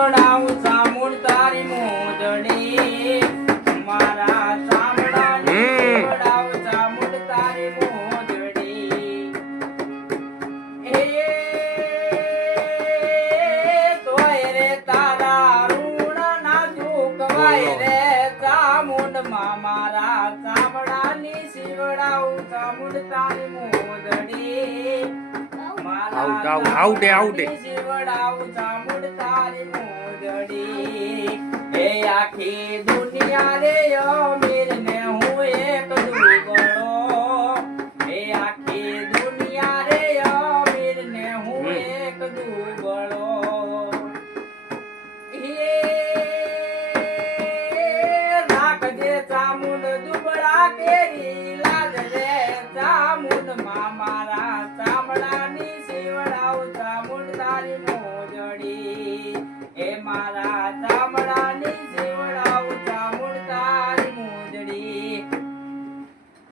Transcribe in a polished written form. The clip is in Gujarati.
શિવડાવું ચામુંડ તારી મોજડી મારા ચામડાની શિવડાવું ચામુંડ તારી મોજડી એ તોય રે તારા ઋણ ના ચૂકવાય રે ચામુંડ માં મારા ચામડાની શિવડાવું ચામુંડ તારી મોજડી આઉટ શિવડાવું ચામુંડ તારી મોજડી એ આખી દુનિયા રે અમીર ને હું એક દુબળો એ આખી દુનિયા રે અમીર ને હું એક દુબળો રાખજે ચામુંડ દુબળા કેરી લાજ રે ચામુંડ માં મારા ચામડાની શિવડાવું ચામુંડ તારી મોજડી એ મારા